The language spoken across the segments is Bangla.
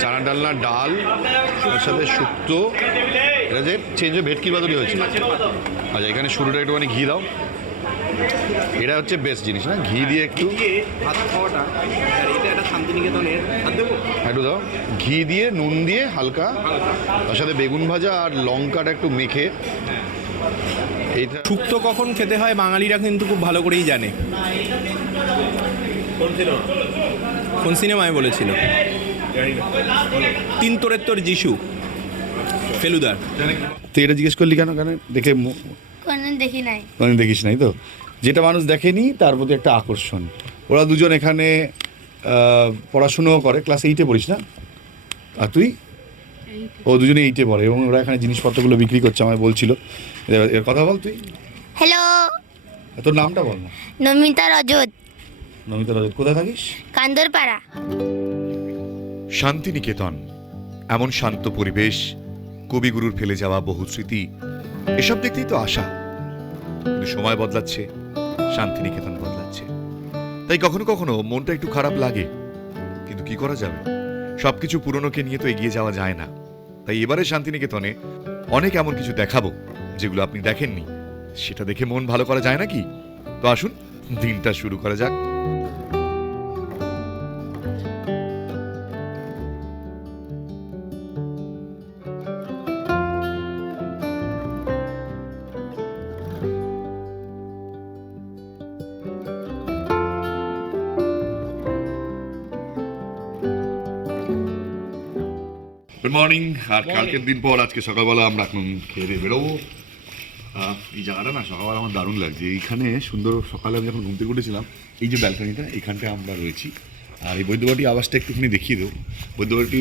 চানা ডালনা ডাল তার সাথে শুক্তো। এটা যে চেঞ্জ হয়ে ভেটকির বাদলি হয়েছে। আচ্ছা এখানে শুরুটা একটুখানি ঘি দাও। এটা হচ্ছে বেস্ট জিনিস না? ঘি দিয়ে একটু ভাত খাওয়াটা একটা শান্তিনিকেতনের একটু দাও। ঘি দিয়ে নুন দিয়ে হালকা। তার সাথে বেগুন ভাজা আর লঙ্কাটা একটু মেখে। এইটা শুক্তো কখন খেতে হয় বাঙালিরা কিন্তু খুব ভালো করেই জানে। কোন সিনেমায় বলেছিল? তিন তোরের তোর যিশু। ফেলুদার তুই এটা জিজ্ঞেস করলি কেন? কেন? দেখে কোনদিন দেখি নাই। দেখিস নাই তো? যেটা মানুষ দেখেনি তার প্রতি একটা আকর্ষণ। ওরা দুজন এখানে আহ, পড়াশুনোও করে ক্লাস এইটে পড়িস না? আর তুই? ও দুজনে এইটে পড়ে এবং ওরা এখানে জিনিসপত্রগুলো বিক্রি করছে আমায় বলছিল। এবার- এর কথা বল তুই। হ্যালো তোর নামটা বল না। নমিতা রজত। নমিতা রাজত কোথায় থাকিস? কান্দরপাড়া। শান্তিনিকেতন। এমন শান্ত পরিবেশ, কবিগুরুর ফেলে যাওয়া বহু স্মৃতি, এসব দেখতেই তো আশা। কিন্তু সময় বদলাচ্ছে, শান্তিনিকেতন বদলাচ্ছে। তাই কখনো কখনো মনটা একটু খারাপ লাগে। কিন্তু কি করা যাবে? সবকিছু পুরনোকে নিয়ে তো এগিয়ে যাওয়া যায় না। তাই এবারে শান্তিনিকেতনে অনেক এমন কিছু দেখাবো, যেগুলো আপনি দেখেননি। সেটা দেখে মন ভালো করা যায় নাকি? তো আসুন, দিনটা শুরু করা যাক। গুড মর্নিং আর কালকের দিন পর আজকে সকালবেলা আমরা এখন খেয়ে দিয়ে বেরোবো। এই জায়গাটা না সকালবেলা আমার দারুণ লাগছে। এইখানে সুন্দর সকালে আমি যখন ঘুম থেকে উঠেছিলাম এই যে ব্যালকনিটা এখানটায় আমরা রয়েছি। আর এই বৈদ্যবাটি আবাসটা একটুখানি দেখিয়ে দেবো। বৈদ্যবাটি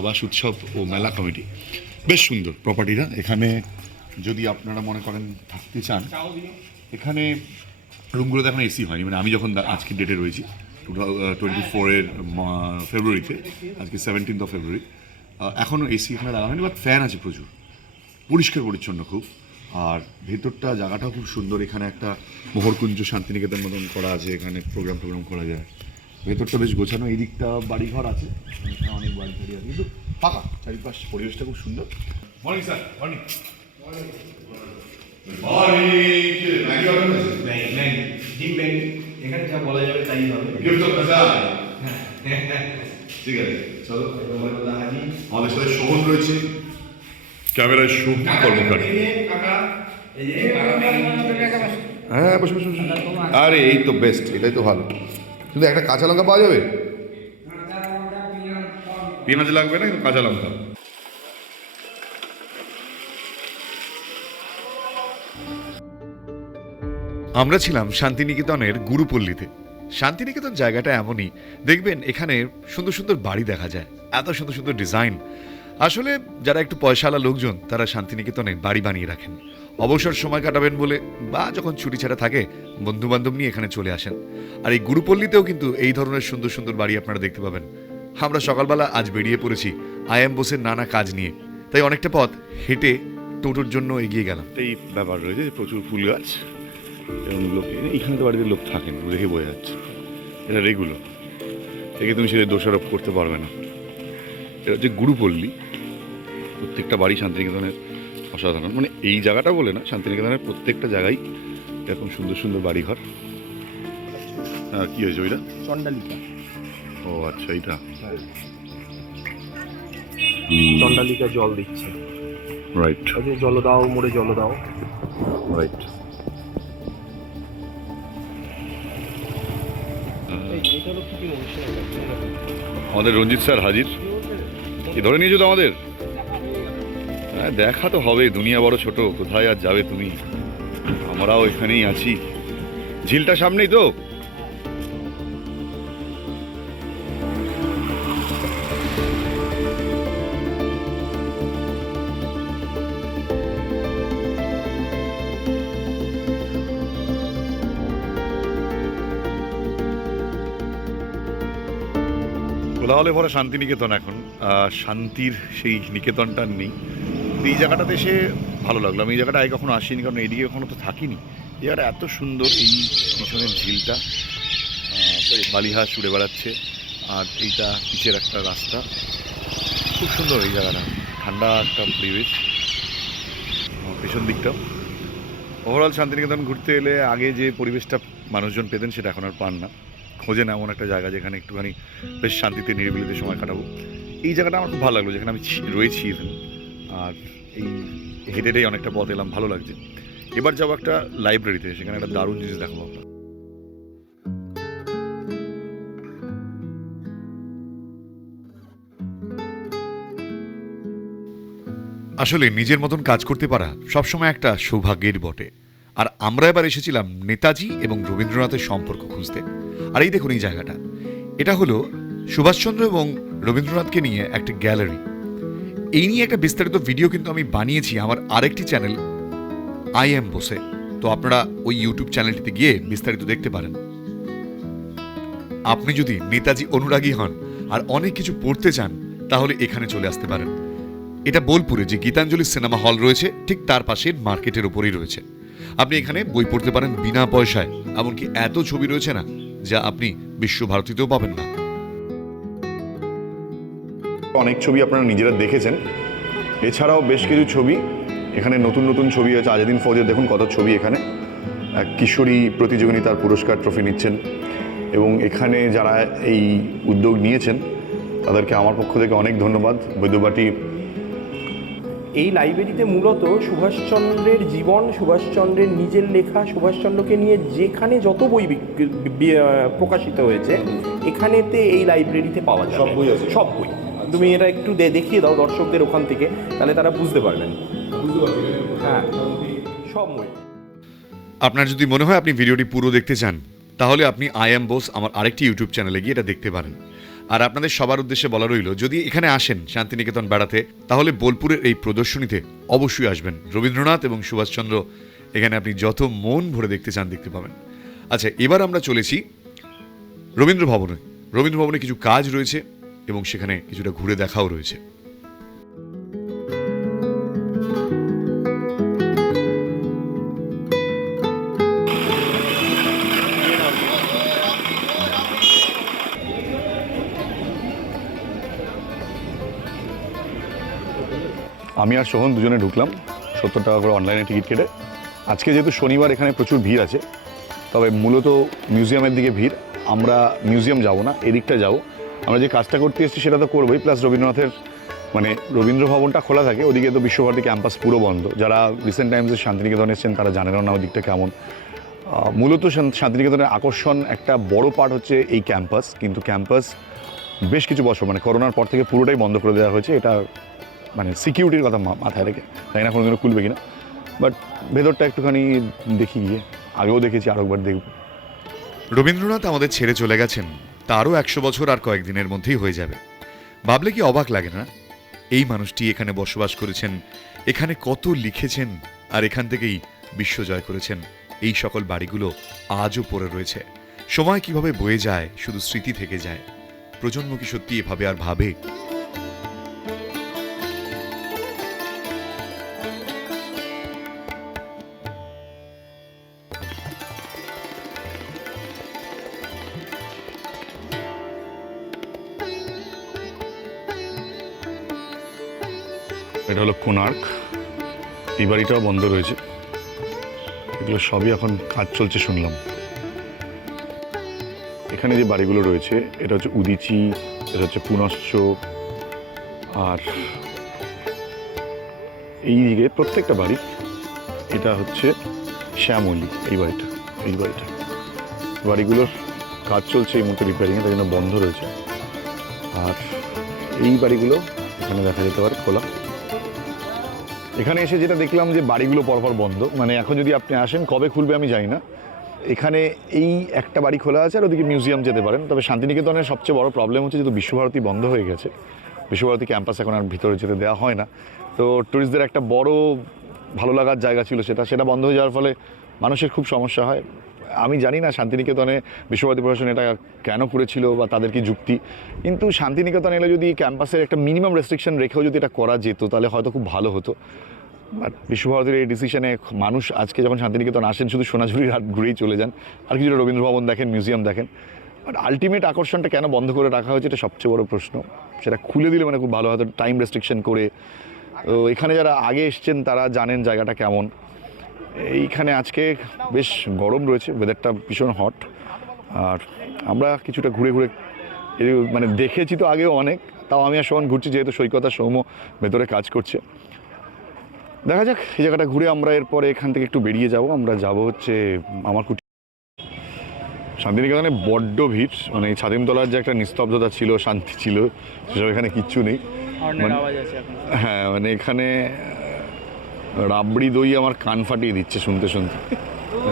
আবাস উৎসব ও মেলা কমিটি। বেশ সুন্দর প্রপার্টিটা। এখানে যদি আপনারা মনে করেন থাকতে চান এখানে রুমগুলোতে এখন এসি হয়নি। মানে আমি যখন আজকের ডেটে রয়েছি টু টোয়েন্টি ফোরের ফেব্রুয়ারিতে আজকে সেভেন্টিন্থ অফ ফেব্রুয়ারি এখনও এসি এখানে লাগানো হয়নি বাট ফ্যান আছে প্রচুর পরিষ্কার পরিচ্ছন্ন খুব আর ভেতরটা জায়গাটাও খুব সুন্দর এখানে একটা মোহরকুঞ্জ শান্তিনিকেতন মতন করা আছে এখানে প্রোগ্রাম টোগ্রাম করা যায় ভেতরটা বেশ গোছানো এই দিকটা বাড়িঘর আছে এখানে অনেক বাড়ি টাড়ি আছে কিন্তু ফাঁকা চারিপাশ পরিবেশটা খুব সুন্দর মর্নিং স্যার মর্নিং এখানে যা বলা যাবে তাই হবে ঠিক আছে চলো আমাদের সাথে শোভন রয়েছে। ক্যামেরায় শুভ কর্মকার। হ্যাঁ বসে বসে বসে। আরে এই তো বেস্ট এটাই তো ভালো। কিন্তু একটা কাঁচা লঙ্কা পাওয়া যাবে? পেঁয়াজ লাগবে না কিন্তু কাঁচা লঙ্কা? আমরা ছিলাম শান্তিনিকেতনের গুরুপল্লীতে। শান্তিনিকেতন জায়গাটা এমনই। দেখবেন এখানে সুন্দর সুন্দর বাড়ি দেখা যায়, এত সুন্দর সুন্দর ডিজাইন। আসলে যারা একটু পয়সাওয়ালা লোকজন, তারা শান্তিনিকেতনে বাড়ি বানিয়ে রাখেন। অবসর সময় কাটাবেন বলে বা যখন ছুটি ছাড়া থাকে বন্ধু বান্ধব নিয়ে এখানে চলে আসেন। আর এই গুরুপল্লীতেও কিন্তু এই ধরনের সুন্দর সুন্দর বাড়ি আপনারা দেখতে পাবেন। আমরা সকালবেলা আজ বেরিয়ে পড়েছি আইএম বোসের নানা কাজ নিয়ে। তাই অনেকটা পথ হেঁটে টোটোর জন্য এগিয়ে গেলাম। এই ব্যাপার রয়েছে প্রচুর ফুল গাছ। এবং লোক এখানে তো বাড়িতে লোক থাকেন দেখে বোঝা যাচ্ছে। এটা রেগুলো একে তুমি সেটা দোষারোপ করতে পারবে না। এটা হচ্ছে গুরুপল্লী। প্রত্যেকটা বাড়ি শান্তিনিকেতনের অসাধারণ। মানে এই জায়গাটা বলে না শান্তিনিকেতনের প্রত্যেকটা জায়গায় এরকম সুন্দর সুন্দর বাড়িঘর। হ্যাঁ কী হয়েছে ওইটা? চণ্ডালিকা। ও আচ্ছা এইটা। চণ্ডালিকা জল দিচ্ছে। রাইট জল দাও মোড়ে জল দাও রাইট আমাদের রঞ্জিত স্যার হাজির। কি ধরে নিয়েছো তো আমাদের। হ্যাঁ দেখা তো হবে দুনিয়া বড় ছোট, কোথায় আর যাবে তুমি? আমরাও এখানেই আছি। ঝিলটা সামনেই তো। কোলাহলে ভরা শান্তিনিকেতন এখন। শান্তির সেই নিকেতনটা নেই। এই জায়গাটাতে এসে ভালো লাগল। আমি এই জায়গাটা আগে কখনো আসিনি, কারণ এইদিকে কখনো তো থাকিনি। এই জায়গাটা এত সুন্দর, এই পিছনের ঝিলটা। বালিহাঁস উড়ে বেড়াচ্ছে, আর এইটা পিচের একটা রাস্তা। খুব সুন্দর এই জায়গাটা। ঠান্ডা একটা পরিবেশ। পেছন দিকটাও ওভারঅল শান্তিনিকেতন ঘুরতে এলে আগে যে পরিবেশটা মানুষজন পেতেন, সেটা এখন আর পান না। খোঁজেন এমন একটা জায়গা যেখানে একটুখানি বেশ শান্তিতে, নিরিবিলিতে সময় কাটাবো। এই জায়গাটা আমার খুব ভালো লাগল, যেখানে আমি রয়েছি even। আর এই হেঁটে অনেকটা পথ এলাম, ভালো লাগছে। এবার যাব একটা লাইব্রেরিতে সেখানে একটা দারুণ জিনিস দেখাবো আমরা আসলে নিজের মতন কাজ করতে পারা সবসময় একটা সৌভাগ্যের বটে। আর আমরা এবার এসেছিলাম নেতাজি এবং রবীন্দ্রনাথের সম্পর্ক খুঁজতে। আর এই দেখুন এই জায়গাটা। এটা হলো সুভাষচন্দ্র এবং রবীন্দ্রনাথকে নিয়ে একটা গ্যালারি। এই নিয়ে একটা বিস্তারিত ভিডিও কিন্তু আমি বানিয়েছি আমার আরেকটি চ্যানেল, আই এম বসে। তো আপনারা ওই ইউটিউব চ্যানেলটিতে গিয়ে বিস্তারিত দেখতে পারেন। আপনি যদি নেতাজি অনুরাগী হন আর অনেক কিছু পড়তে চান, তাহলে এখানে চলে আসতে পারেন। এটা বোলপুরে যে গীতাঞ্জলি সিনেমা হল রয়েছে, ঠিক তার পাশে মার্কেটের ওপরেই রয়েছে। আপনি এখানে বই পড়তে পারেন বিনা পয়সায়। এমনকি এত ছবি রয়েছে না, যা আপনি বিশ্বভারতীতেও পাবেন না। অনেক ছবি আপনারা নিজেরা দেখেছেন। এছাড়াও বেশ কিছু ছবি, এখানে নতুন নতুন ছবি আছে। আজাদিন ফৌজের দেখুন কত ছবি এখানে। কিশোরী প্রতিযোগিতার পুরস্কার ট্রফি নিচ্ছেন। এবং এখানে যারা এই উদ্যোগ নিয়েছেন, তাদেরকে আমার পক্ষ থেকে অনেক ধন্যবাদ। বৈদ্যবাটি এই লাইব্রেরিতে মূলত সুভাষচন্দ্রের জীবন সুভাষচন্দ্রের নিজের লেখা সুভাষচন্দ্রকে নিয়ে যেখানে যত বই প্রকাশিত হয়েছে এখানেতে এই লাইব্রেরিতে পাওয়া যাবে। সব বই আছে? সব বই। তুমি এটা একটু দে- দেখিয়ে দাও দর্শকদের ওখান থেকে তাহলে তারা বুঝতে পারবেন। হ্যাঁ। সব বই। আপনার যদি মনে হয় আপনি ভিডিওটি পুরো দেখতে চান তাহলে আপনি আই এম বোস আমার আরেকটি ইউটিউব চ্যানেলে গিয়ে এটা দেখতে পারেন। আর আপনাদের সবার উদ্দেশ্যে বলা রইল, যদি এখানে আসেন শান্তিনিকেতন বেড়াতে, তাহলে বোলপুরের এই প্রদর্শনীতে অবশ্যই আসবেন। রবীন্দ্রনাথ এবং সুভাষচন্দ্র এখানে আপনি যত মন ভরে দেখতে চান দেখতে পাবেন। আচ্ছা এবার আমরা চলেছি রবীন্দ্র ভবনে রবীন্দ্র ভবনে কিছু কাজ রয়েছে এবং সেখানে কিছুটা ঘুরে দেখাও রয়েছে। আমি আর সোহন দুজনে ঢুকলাম সত্তর টাকা করে অনলাইনে টিকিট কেটে। আজকে যেহেতু শনিবার এখানে প্রচুর ভিড় আছে, তবে মূলত মিউজিয়ামের দিকে ভিড়। আমরা মিউজিয়াম যাব না, এদিকটা যাব। আমরা যে কাজটা করতে এসেছি সেটা তো করবোই প্লাস রবীন্দ্রনাথের মানে রবীন্দ্র ভবনটা খোলা থাকে, ওদিকে তো বিশ্বভারতী ক্যাম্পাস পুরো বন্ধ। যারা রিসেন্ট টাইমসে শান্তিনিকেতন এসেছেন, তারা জানেন না ওদিকটা কেমন। মূলত শান্তিনিকেতনের আকর্ষণ একটা বড় পার্ট হচ্ছে এই ক্যাম্পাস কিন্তু ক্যাম্পাস বেশ কিছু বছর মানে করোনার পর থেকে পুরোটাই বন্ধ করে দেওয়া হয়েছে, এটা মানে সিকিউরিটির কথা মাথায় রেখে। তাই না কোনোদিনও খুলবে কিনা। বাট ভেতরটা একটুখানি দেখি গিয়ে। আগেও দেখেছি, আরেকবার দেখব। রবীন্দ্রনাথ আমাদের ছেড়ে চলে গেছেন। তারও একশো বছর আর কয়েকদিনের মধ্যেই হয়ে যাবে। ভাবলে কি অবাক লাগে না? এই মানুষটি এখানে বসবাস করেছেন। এখানে কত লিখেছেন আর এখান থেকেই বিশ্ব জয় করেছেন। এই সকল বাড়িগুলো আজও পড়ে রয়েছে। সময় কীভাবে বয়ে যায়, শুধু স্মৃতি থেকে যায়। প্রজন্ম কি সত্যি এভাবে আর ভাবে? এটা হলো কোনার্ক এই বাড়িটাও বন্ধ রয়েছে। এগুলো সবই এখন কাজ চলছে শুনলাম। এখানে যে বাড়িগুলো রয়েছে, এটা হচ্ছে উদিচি, এটা হচ্ছে পুনশ্চ, আর এই দিকে প্রত্যেকটা বাড়ি, এটা হচ্ছে শ্যামলি, এই বাড়িটা এই বাড়িটা। বাড়িগুলোর কাজ চলছে এই মুহূর্তে রিপেয়ারিংয়ে তাই জন্য বন্ধ রয়েছে। আর এই বাড়িগুলো, এখানে দেখা যেতে পারে খোলা। এখানে এসে যেটা দেখলাম যে বাড়িগুলো পরপর বন্ধ। মানে এখন যদি আপনি আসেন, কবে খুলবে আমি জানি না। এখানে এই একটা বাড়ি খোলা আছে আর ওদিকে মিউজিয়াম যেতে পারেন। তবে শান্তিনিকেতনের সবচেয়ে বড় প্রবলেম হচ্ছে যেহেতু বিশ্বভারতী বন্ধ হয়ে গেছে। বিশ্বভারতী ক্যাম্পাস এখন আর ভিতরে যেতে দেওয়া হয় না। তো ট্যুরিস্টদের একটা বড় ভালো লাগার জায়গা ছিল সেটা সেটা বন্ধ হয়ে যাওয়ার ফলে মানুষের খুব সমস্যা হয়। আমি জানি না শান্তিনিকেতনে বিশ্বভারতী প্রশাসন এটা কেন করেছিল বা তাদের কি যুক্তি। কিন্তু শান্তিনিকেতন এলে যদি ক্যাম্পাসের একটা মিনিমাম রেস্ট্রিকশন রেখেও যদি এটা করা যেত, তাহলে হয়তো খুব ভালো হতো। বাট বিশ্বভারতীর এই ডিসিশনে মানুষ আজকে যখন শান্তিনিকেতন আসেন, শুধু সোনাঝুরির হাট ঘুরেই চলে যান। আর কিছুটা রবীন্দ্র ভবন দেখেন মিউজিয়াম দেখেন। বাট আলটিমেট আকর্ষণটা কেন বন্ধ করে রাখা হয়েছে, এটা সবচেয়ে বড় প্রশ্ন। সেটা খুলে দিলে মানে খুব ভালো হয়তো টাইম রেস্ট্রিকশন করে। তো এখানে যারা আগে এসছেন, তারা জানেন জায়গাটা কেমন। এইখানে আজকে বেশ গরম রয়েছে ওয়েদারটা ভীষণ হট আর আমরা কিছুটা ঘুরে ঘুরে মানে দেখেছি তো আগেও অনেক তাও আমি আর সমান ঘুরছি যেহেতু সৈকত সৌম্য ভেতরে কাজ করছে। দেখা যাক এই জায়গাটা ঘুরে আমরা এরপরে এখান থেকে একটু বেরিয়ে যাব। আমরা যাব হচ্ছে আমার কুটি শান্তিনিকেতনে বড্ড ভিড় মানে এই ছাতিমতলার যে একটা নিস্তব্ধতা ছিল শান্তি ছিল সেসব এখানে কিচ্ছু নেই। মানে- হ্যাঁ মানে এখানে রাবড়ি দই আমার কান ফাটিয়ে দিচ্ছে শুনতে শুনতে।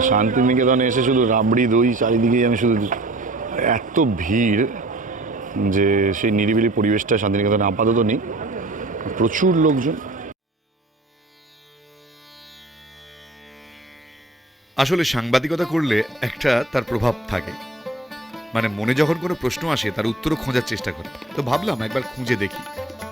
শান্তিনিকেতনে এসে শুধু রাবড়ি দই চারিদিকেই আমি শুধু এত ভিড় যে সেই নিরিবিলি পরিবেশটা শান্তিনিকেতনে আপাতত নেই। প্রচুর লোকজন। আসলে সাংবাদিকতা করলে একটা তার প্রভাব থাকে। মানে মনে যখন কোনো প্রশ্ন আসে, তার উত্তরও খোঁজার চেষ্টা করে। তো ভাবলাম একবার খুঁজে দেখি।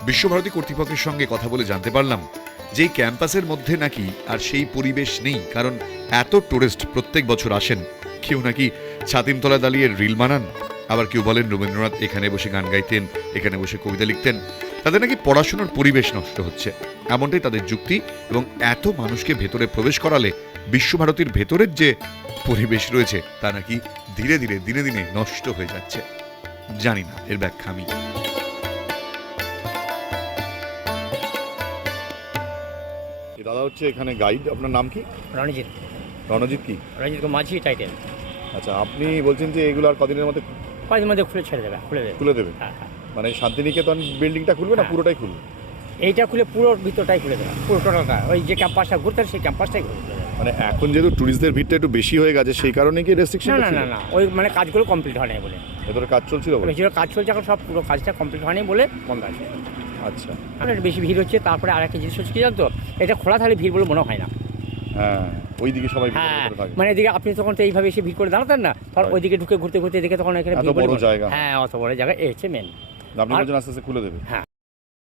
বিশ্বভারতী কর্তৃপক্ষের সঙ্গে কথা বলে জানতে পারলাম যে ক্যাম্পাসের মধ্যে নাকি আর সেই পরিবেশ নেই, কারণ এত টুরিস্ট প্রত্যেক বছর আসেন। কেউ নাকি ছাতিমতলা দাঁড়িয়ে রিল বানান, আবার কেউ বলেন রবীন্দ্রনাথ এখানে বসে গান গাইতেন, এখানে বসে কবিতা লিখতেন। তাদের নাকি পড়াশোনার পরিবেশ নষ্ট হচ্ছে। এমনটাই তাদের যুক্তি, এবং এত মানুষকে ভেতরে প্রবেশ করালে বিশ্বভারতীর ভেতরের যে পরিবেশ রয়েছে, তা নাকি ধীরে ধীরে, দিনে দিনে নষ্ট হয়ে যাচ্ছে। জানি না, এর ব্যাখ্যা আমি। হচ্ছে এখানে গাইড আপনার নাম কি? রণজিৎ। রণজিৎ কি? রণজিৎ মাঝি টাইটেল আচ্ছা আপনি বলছেন যে এগুলো আর কদিনের মধ্যে কয়েকদিন মধ্যে খুলে ছেড়ে দেবে খুলে দেবে। খুলে দেবে? হ্যাঁ হ্যাঁ। মানে শান্তিনিকেতন বিল্ডিংটা খুলবে না হ্যাঁ। পুরোটাই খুলবে? এইটা খুলে পুরো ভিতরটাই খুলে দেবে পুরো টোটালটা ওই যে ক্যাম্পাসটা ঘুরতে সেই ক্যাম্পাসটাই খুলে দেবে মানে এখন যেহেতু টুরিস্টদের ভিড়টা একটু বেশি হয়ে গেছে সেই কারণে কি রেস্ট্রিকশন না না না ওই মানে কাজগুলো কমপ্লিট হয় নাই বলে। ভেতরে কাজ চলছিল বলে? কাজ চলছে এখন সব পুরো কাজটা কমপ্লিট হয়নি বলে বন্ধ আছে। আচ্ছা। একটু বেশি ভিড় হচ্ছে তারপরে আর একটা জিনিস হচ্ছে কি জানতো? এটা খোলা থাকলে ভিড় বলে মনে হয় না। হ্যাঁ ওইদিকে সবাই হ্যাঁ মানে এদিকে আপনি তখন তো এইভাবে এসে ভিড় করে দাঁড়াতেন না তখন ওইদিকে ঢুকে ঘুরতে ঘুরতে দেখে তখন এখানে এত বড় জায়গা। হ্যাঁ অত বড় জায়গা এই হচ্ছে মেন আপনি আস্তে আস্তে খুলে দেবে। হ্যাঁ।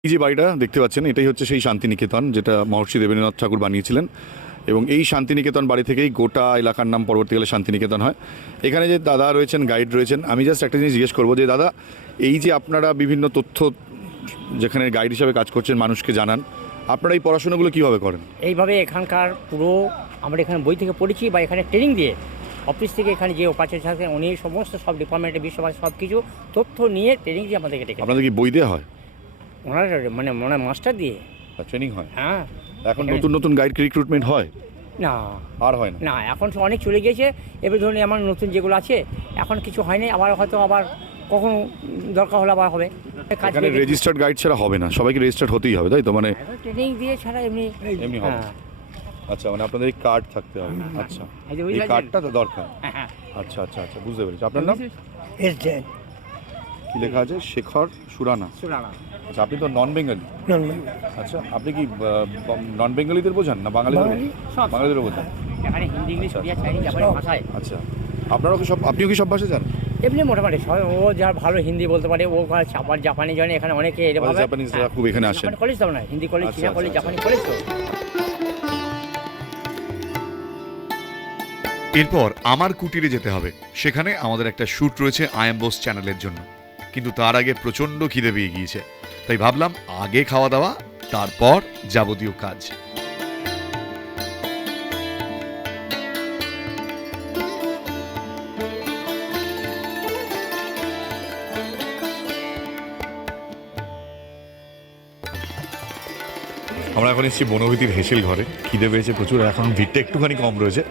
এই যে বাড়িটা দেখতে পাচ্ছেন এটাই হচ্ছে সেই শান্তিনিকেতন যেটা মহর্ষি দেবেন্দ্রনাথ ঠাকুর বানিয়েছিলেন। এবং এই শান্তিনিকেতন বাড়ি থেকেই গোটা এলাকার নাম পরবর্তীকালে শান্তিনিকেতন হয়। এখানে যে দাদা রয়েছেন গাইড রয়েছেন আমি জাস্ট একটা জিনিস জিজ্ঞেস করব যে দাদা এই যে আপনারা বিভিন্ন তথ্য যেখানে গাইড হিসাবে কাজ করছেন মানুষকে জানান আপনারা এই পড়াশোনাগুলো কীভাবে করেন? এইভাবে এখানকার পুরো আমরা এখানে বই থেকে পড়েছি বা এখানে ট্রেনিং দিয়ে অফিস থেকে এখানে যে উপাচার্য থাকেন উনি সমস্ত সব ডিপার্টমেন্টে বিশ্বভাষ সব কিছু তথ্য নিয়ে ট্রেনিং দিয়ে আমাদেরকে ডেকে আপনাদের কি বই দেওয়া হয়? ওনার মানে মনে মাস্টার দিয়ে। ট্রেনিং হয়? হ্যাঁ। এখন নতুন নতুন গাইড রিক্রুটমেন্ট হয়? না। আর হয় না? না এখন অনেক চলে গিয়েছে। এবার ধরুন আমার নতুন যেগুলো আছে এখন কিছু হয়নি আবার হয়তো আবার কখন দরকার হলে আবার হবে। এখানে রেজিস্টার্ড গাইড ছাড়া হবে না সবাইকে রেজিস্টার্ড হতেই হবে তাই তো? মানে ট্রেনিং দিয়ে ছাড়া এমনি এমনি হবে। হ্যাঁ। আচ্ছা মানে আপনাদের এই কার্ড থাকতে হবে। আচ্ছা। এই যে এই? কার্ডটা তো দরকার। হ্যাঁ হ্যাঁ। আচ্ছা আচ্ছা আচ্ছা বুঝতে পেরেছি। আপনার নাম? এসডেন কি লেখা আছে? শেখর সুরানা। সুরানা। আচ্ছা আপনি তো নন বেঙ্গলি আচ্ছা আপনি কি নন বেঙ্গলিদের বোঝান না বাঙালিদের? বাঙালিদের বোঝান। এখানে হিন্দি ইংলিশ চাইনিজ জাপানি ভাষায়। আচ্ছা। আপনারাও কি সব আপনিও কি সব ভাষা জানেন? এমনি মোটামুটি সবাই ও যার ভালো হিন্দি বলতে পারে ও আবার জাপানি জানে এখানে অনেকে এরকম জাপানিজরা খুব এখানে আসেন। কলেজ তো না হিন্দি কলেজ আচ্ছা, চীনা আচ্ছা, কলেজ আচ্ছা। জাপানি কলেজ তো। এরপর আমার কুটিরে যেতে হবে। সেখানে আমাদের একটা শ্যুট রয়েছে আই এম আয়াম্বোস চ্যানেলের জন্য। কিন্তু তার আগে প্রচণ্ড খিদে পেয়ে গিয়েছে। তাই ভাবলাম আগে খাওয়া দাওয়া তারপর যাবতীয় কাজ। আমরা এখন এসেছি বনভীতির হেসেল ঘরে। খিদে পেয়েছে প্রচুর এখন ভিড়টা একটুখানি কম রয়েছে।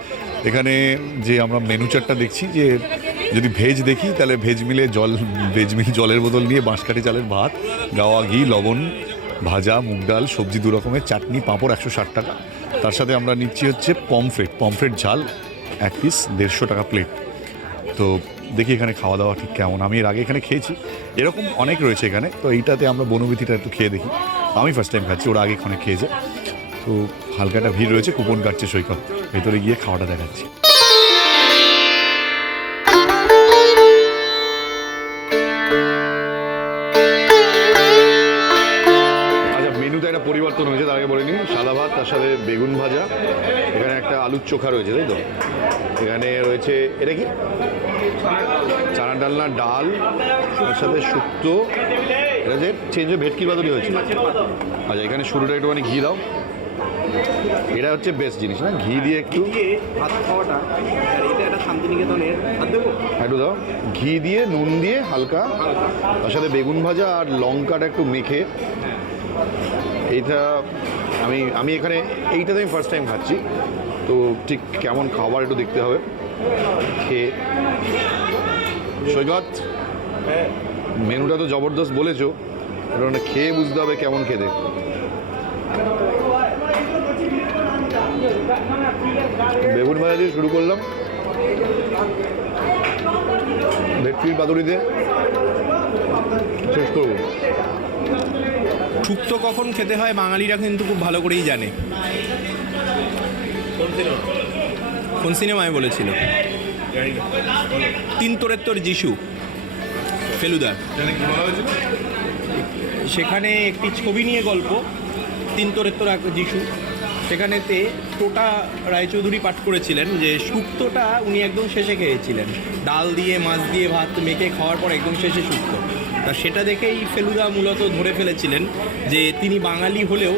এখানে যে আমরা মেনু চারটা দেখছি, যে যদি ভেজ দেখি, তাহলে ভেজ মিলে জল ভেজ মিল জলের বোতল নিয়ে বাঁশকাঠি চালের ভাত, গাওয়া ঘি, লবণ, ভাজা, মুগ ডাল, সবজি দু রকমের, চাটনি, পাঁপড় একশো ষাট টাকা। তার সাথে আমরা নিচ্ছি হচ্ছে পমফ্রেট পমফ্রেট ঝাল, এক পিস দেড়শো টাকা প্লেট তো দেখি এখানে খাওয়া দাওয়া ঠিক কেমন। আমি এর আগে এখানে খেয়েছি। এরকম অনেক রয়েছে এখানে। তো এইটাতে আমরা বনবিধিটা একটু খেয়ে দেখি। আমি ফার্স্ট টাইম খাচ্ছি, ওরা আগে এখানে খেয়েছে তো হালকা একটা ভিড় রয়েছে, কুপন কাটছে সৈকত। ভেতরে গিয়ে খাওয়াটা দেখাচ্ছি। আচ্ছা পরিবর্তন হয়েছে, তার আগে বলে নিই সাদা ভাত, তার সাথে বেগুন ভাজা। এখানে একটা আলুর চোখা রয়েছে, তাই তো? এখানে রয়েছে, এটা কি? চানা ডালনা, ডাল, তার সাথে শুক্তো এটা যে চেঞ্জ ভেটকির বাদুরি হয়েছে। আচ্ছা এখানে শুরুটা একটুখানি ঘি দাও। এটা হচ্ছে বেস্ট জিনিস না? ঘি দিয়ে একটু ভাত খাওয়াটা একটা শান্তিনিকেতনের একটু দাও। ঘি দিয়ে নুন দিয়ে হালকা। তার সাথে বেগুন ভাজা আর লঙ্কাটা একটু মেখে। এইটা আমি আমি এখানে এইটাতে আমি ফার্স্ট টাইম খাচ্ছি। তো ঠিক কেমন খাবার একটু দেখতে হবে। খেয়ে। সৈকত। মেনুটা তো জবরদস্ত বলেছ এটা মানে খেয়ে বুঝতে হবে কেমন খেতে। বেগুন ভাজা দিয়ে শুরু করলাম। ভেটকির পাতুরিতে। শেষ করব। শুক্তো কখন খেতে হয় বাঙালিরা কিন্তু খুব ভালো করেই জানে। কোন সিনেমায় বলেছিল? তিন তোরের তোর যিশু। ফেলুদা। সেখানে একটি ছবি নিয়ে গল্প, তিন তোরের তোর এক যিশু। সেখানেতে টোটা রায়চৌধুরী পাঠ করেছিলেন যে শুক্তোটা উনি একদম শেষে খেয়েছিলেন। ডাল দিয়ে, মাছ দিয়ে ভাত মেখে খাওয়ার পর একদম শেষে শুক্তো তা সেটা দেখেই ফেলুদা মূলত ধরে ফেলেছিলেন যে তিনি বাঙালি হলেও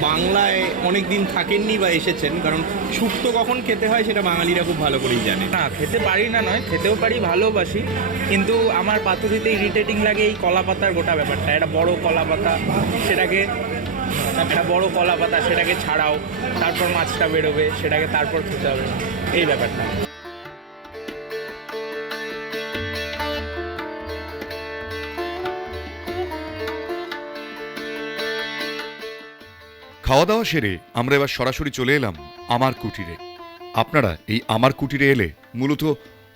বাংলায় অনেক দিন থাকেননি বা এসেছেন, কারণ শুক্তো কখন খেতে হয় সেটা বাঙালিরা খুব ভালো করেই জানে। না, খেতে পারি না নয়, খেতেও পারি, ভালোবাসি, কিন্তু আমার পাতুরিতে ইরিটেটিং লাগে এই কলা পাতার গোটা ব্যাপারটা। একটা বড় কলা পাতা, সেটাকে, একটা বড় কলা পাতা, সেটাকে ছাড়াও, তারপর মাছটা বেরোবে, সেটাকে তারপর খেতে হবে, এই ব্যাপারটা। খাওয়া দাওয়া সেরে আমরা এবার সরাসরি চলে এলাম আমার কুটিরে। আপনারা এই আমার কুটিরে এলে মূলত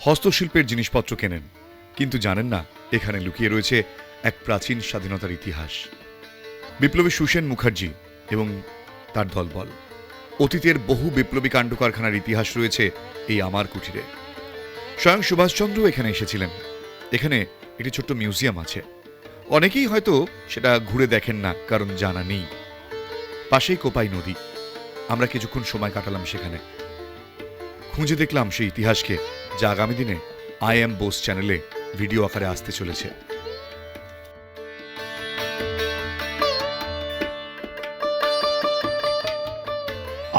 হস্তশিল্পের জিনিসপত্র কেনেন। কিন্তু জানেন না, এখানে লুকিয়ে রয়েছে এক প্রাচীন স্বাধীনতার ইতিহাস। বিপ্লবী সুসেন মুখার্জি এবং তার দলবল। অতীতের বহু বিপ্লবী কাণ্ড কারখানার ইতিহাস রয়েছে এই আমার কুটিরে। স্বয়ং সুভাষচন্দ্র এখানে এসেছিলেন। এখানে একটি ছোট্ট মিউজিয়াম আছে। অনেকেই হয়তো সেটা ঘুরে দেখেন না, কারণ জানা নেই। পাশেই কোপাই নদী। আমরা কিছুক্ষণ সময় কাটালাম সেখানে। খুঁজে দেখলাম সেই ইতিহাসকে, যা আগামী দিনে আই এম বোস চ্যানেলে ভিডিও আকারে আসতে চলেছে।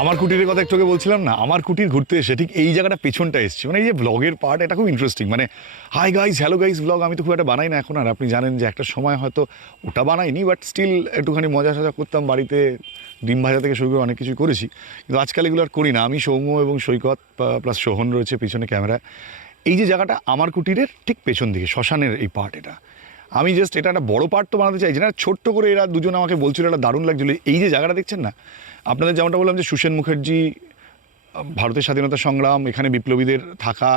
আমার কুটিরের কথা একটু বলছিলাম না? আমার কুটির ঘুরতে এসে ঠিক এই জায়গাটা পেছনটা এসছে। মানে এই যে ব্লগের পার্ট এটা খুব ইন্টারেস্টিং মানে hi guys hello guys blog আমি তো খুব একটা বানাই না এখন। আর আপনি জানেন যে একটা সময় হয়তো ওটা বানাইনি বাট স্টিল একটুখানি মজা সাজা করতাম, বাড়িতে ডিম ভাজা থেকে শুরু করে অনেক কিছুই করেছি। কিন্তু আজকাল এগুলো আর করি না। আমি সৌম্য এবং সৈকত প্লাস সোহন রয়েছে পিছনে ক্যামেরা এই যে জায়গাটা আমার কুটিরের ঠিক পেছন দিকে, শ্মশানের এই পার্ট এটা। আমি জাস্ট এটা একটা বড় পার্ট তো বানাতে চাইছি না ছোট্ট করে এরা দুজন আমাকে বলছিল, এটা দারুণ লাগছিল। এই যে জায়গাটা দেখছেন না? আপনাদের যেমনটা বললাম যে সুসেন মুখার্জি, ভারতের স্বাধীনতা সংগ্রাম, এখানে বিপ্লবীদের থাকা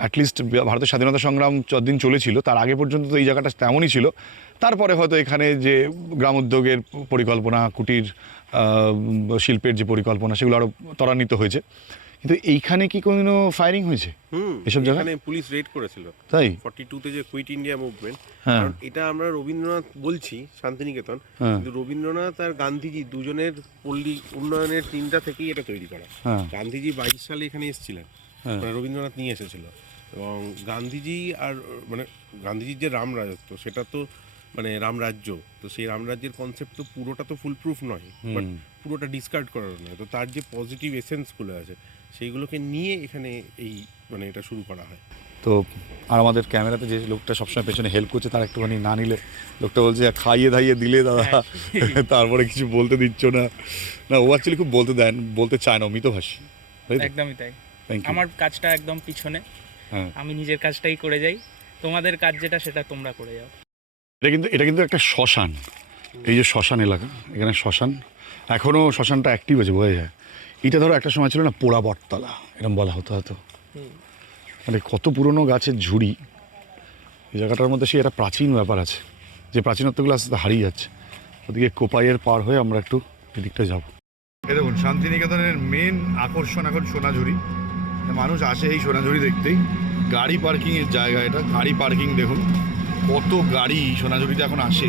অ্যাটলিস্ট ভারতের স্বাধীনতা সংগ্রাম যতদিন চলেছিল, তার আগে পর্যন্ত তো এই জায়গাটা তেমনই ছিল। তারপরে হয়তো এখানে যে গ্রাম উদ্যোগের পরিকল্পনা, কুটির শিল্পের যে পরিকল্পনা, সেগুলো আরও ত্বরান্বিত হয়েছে। কিন্তু এইখানে কি কোনো ফায়ারিং হয়েছে হুম এসব জায়গায়? এখানে পুলিশ রেড করেছিল তাই ফর্টি টুতে যে কুইট ইন্ডিয়া মুভমেন্ট। কারণ এটা আমরা রবীন্দ্রনাথ বলছি শান্তিনিকেতন হ্যাঁ। কিন্তু রবীন্দ্রনাথ আর গান্ধীজি দুজনের পল্লী উন্নয়নের চিন্তা থেকেই এটা তৈরি করা হ্যাঁ। গান্ধীজি বাইশ সালে এখানে এসেছিলেন হ্যাঁ। মানে রবীন্দ্রনাথ নিয়ে এসেছিল এবং গান্ধীজি আর মানে গান্ধীজির যে রাম রাজত্ব সেটা তো মানে রামরাজ্য তো সেই রামরাজ্যের কনসেপ্ট তো পুরোটা তো ফুল প্রুফ নয় বাট পুরোটা ডিসকার্ড করার নয় তো তার যে পজিটিভ এসেন্সগুলো আছে সেইগুলোকে নিয়ে এখানে এই মানে এটা শুরু করা হয়। তো আর আমাদের ক্যামেরাতে যে লোকটা সবসময় পেছনে হেল্প করছে তার একটুখানি না নিলে লোকটা বলছে খাইয়ে দাইয়ে দিলে দাদা। তারপরে কিছু বলতে দিচ্ছ না। না ও অ্যাকচুয়ালি খুব বলতে দেন বলতে চায় না মিতভাষী। তাই তো একদমই তাই। আমার কাজটা একদম পিছনে। হ্যাঁ। আমি নিজের কাজটাই করে যাই। তোমাদের কাজ যেটা সেটা তোমরা করে যাও। এটা কিন্তু এটা কিন্তু একটা শ্মশান। এই যে শ্মশান এলাকা এখানে শ্মশান। এখনও শ্মশানটা অ্যাক্টিভ আছে বোঝা যায়। এটা ধরো একটা সময় ছিল না পোড়া বটতলা এরকম বলা হতো হয়তো। মানে কত পুরনো গাছের ঝুড়ি এই জায়গাটার মধ্যে সে একটা প্রাচীন ব্যাপার আছে। যে প্রাচীনত্বগুলো আস্তে হারিয়ে যাচ্ছে। ওদিকে কোপাইয়ের পার হয়ে আমরা একটু এদিকটা যাব। এ দেখুন শান্তিনিকেতনের মেন আকর্ষণ এখন সোনাঝুরি। মানুষ আসে এই সোনাঝুরি দেখতেই। গাড়ি পার্কিংয়ের জায়গা এটা গাড়ি পার্কিং দেখুন। কত গাড়ি সোনাঝুরিতে এখন আসে।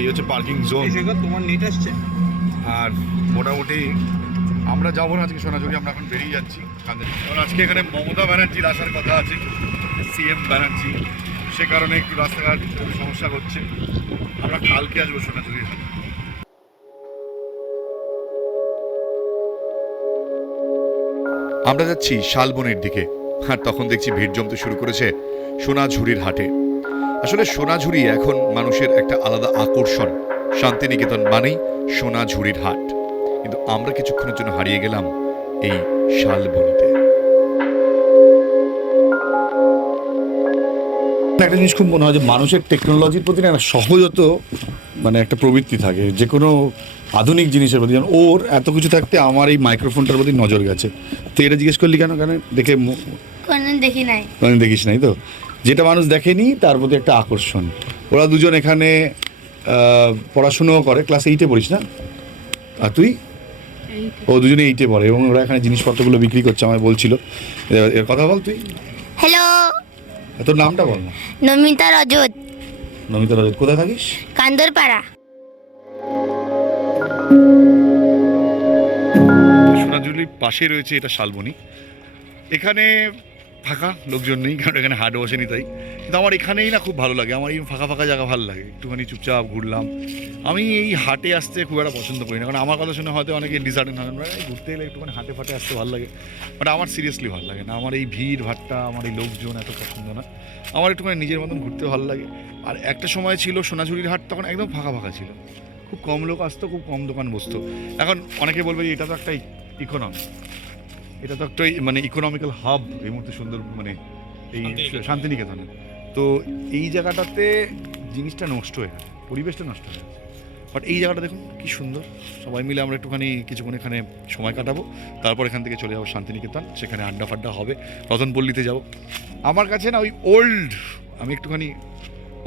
এই হচ্ছে পার্কিং জোন তোমার নেট আসছে। আর মোটামুটি আমরা যাব না আজকে সোনাঝুরি, আমরা এখন বেরিয়ে যাচ্ছি কারণ আজকে এখানে মমতা ব্যানার্জির আসার কথা আছে সিএম ব্যানার্জি। সে কারণে একটু রাস্তাঘাট সমস্যা করছে আমরা কালকে আসব সোনাঝুরি। আমরা যাচ্ছি শালবনের দিকে। আর তখন দেখছি ভিড় জমতে শুরু করেছে সোনাঝুরির হাটে। আসলে সোনাঝুরি এখন মানুষের একটা আলাদা আকর্ষণ। শান্তিনিকেতন মানেই সোনাঝুরির হাট। কিন্তু আমরা কিছুক্ষণের জন্য হারিয়ে গেলাম এই শালবনিতে। একটা জিনিস খুব মনে হয় যে মানুষের টেকনোলজির প্রতি না একটা সহজত মানে একটা প্রবৃত্তি থাকে। যে কোনো আধুনিক জিনিসের প্রতি যেমন ওর এত কিছু থাকতে আমার এই মাইক্রোফোনটার প্রতি নজর গেছে। তো এটা জিজ্ঞেস করলি কেন? কেন? দেখে কোনদিন দেখি নাই। কোনোদিন দেখিস নাই তো? যেটা মানুষ দেখেনি তার প্রতি একটা আকর্ষণ। ওরা দুজন এখানে আহ, পড়াশুনো করে ক্লাস এইটে পড়িস না? আর তুই? ও দুজনে এইটে পড়ে এবং ওরা এখানে জিনিসপত্রগুলো বিক্রি করছে আমায় বলছিল। এর কথা বল তুই। হ্যালো তোর নামটা বল না। নমিতা রজত। নমিতা রজত কোথায় থাকিস? কান্দরপাড়া। সোনাঝুলির পাশে রয়েছে এটা শালবনি। এখানে ফাঁকা, লোকজন নেই, কারণ এখানে হাট বসেনি তাই। কিন্তু আমার এখানেই না খুব ভালো লাগে, আমার এই ফাঁকা ফাঁকা জায়গা ভালো লাগে। একটুখানি চুপচাপ ঘুরলাম। আমি এই হাটে আসতে খুব একটা পছন্দ করি না, কারণ আমার কথা শুনে হয়তো অনেকে ডিসার্টেন "এই ঘুরতে এলে একটুখানি হাটে ফাটে আসতে ভালো লাগে। বাট আমার সিরিয়াসলি ভালো লাগে না, আমার এই ভিড়, ভাট্টা, আমার এই লোকজন এত পছন্দ না। আমার একটুখানি নিজের মতন ঘুরতে ভালো লাগে। আর একটা সময় ছিল সোনাঝুরির হাট, তখন একদম ফাঁকা ফাঁকা ছিল। খুব কম লোক আসতো, খুব কম দোকান বসতো। এখন অনেকে বলবে এটা তো একটা ইকোনমি এটা তো একটা মানে ইকোনমিক্যাল হাব এই মুহূর্তে সুন্দর মানে এই শান্তিনিকেতনে। তো এই জায়গাটাতে জিনিসটা নষ্ট হয়ে গেছে পরিবেশটা নষ্ট হয়ে গেছে। বাট এই জায়গাটা দেখুন কি সুন্দর। সবাই মিলে আমরা একটুখানি কিছুক্ষণ এখানে সময় কাটাবো তারপর এখান থেকে চলে যাব শান্তিনিকেতন সেখানে আড্ডা ফাড্ডা হবে রতনপল্লীতে যাব। আমার কাছে না ওই ওল্ড আমি একটুখানি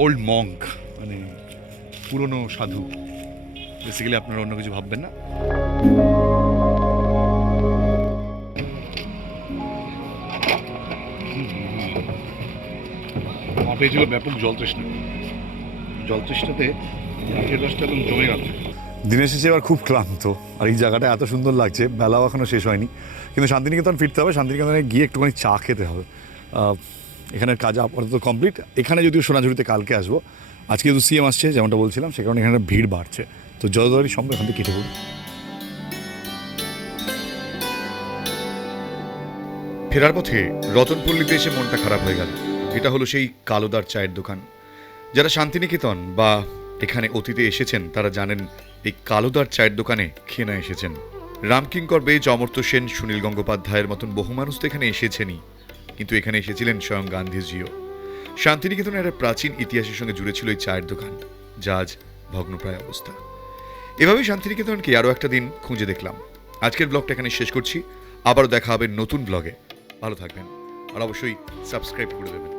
ওল্ড মঙ্ক মানে পুরনো সাধু। বেসিক্যালি আপনারা অন্য কিছু ভাববেন না। পেয়েছিল ব্যাপক জল তৃষ্ণা। জল তৃষ্ণাতে গাছের রসটা একদম জমে গেল। দিনের শেষে এবার খুব ক্লান্ত। আর এই জায়গাটা এত সুন্দর লাগছে বেলাও এখনও শেষ হয়নি। কিন্তু শান্তিনিকেতন ফিরতে হবে শান্তিনিকেতনে গিয়ে একটুখানি চা খেতে হবে। এখানের কাজ আপাতত কমপ্লিট। এখানে যদিও সোনাঝুরিতে কালকে আসব আজকে যেহেতু সিএম আসছে যেমনটা বলছিলাম সে কারণে এখানে ভিড় বাড়ছে। তো যত তাড়াতাড়ি সম্ভব এখান থেকে কেটে পড়ুন। ফেরার পথে রতনপল্লীতে এসে মনটা খারাপ হয়ে গেল। এটা হলো সেই কালোদার চায়ের দোকান। যারা শান্তিনিকেতন বা এখানে অতীতে এসেছেন, তারা জানেন এই কালোদার চায়ের দোকানে খেনা এসেছেন। রামকিঙ্কর বেজ, অমর্ত্য সেন, সুনীল গঙ্গোপাধ্যায়ের মতন বহু মানুষ তো এখানে এসেছেনই, কিন্তু এখানে এসেছিলেন স্বয়ং গান্ধীজিও। শান্তিনিকেতনের একটা প্রাচীন ইতিহাসের সঙ্গে জুড়ে ছিল এই চায়ের দোকান, যা আজ ভগ্নপ্রায় অবস্থা। এভাবেই শান্তিনিকেতনকে আরও একটা দিন খুঁজে দেখলাম। আজকের ব্লগটা এখানে শেষ করছি। আবারও দেখা হবে নতুন ব্লগে। ভালো থাকবেন। আর অবশ্যই সাবস্ক্রাইব করে দেবেন।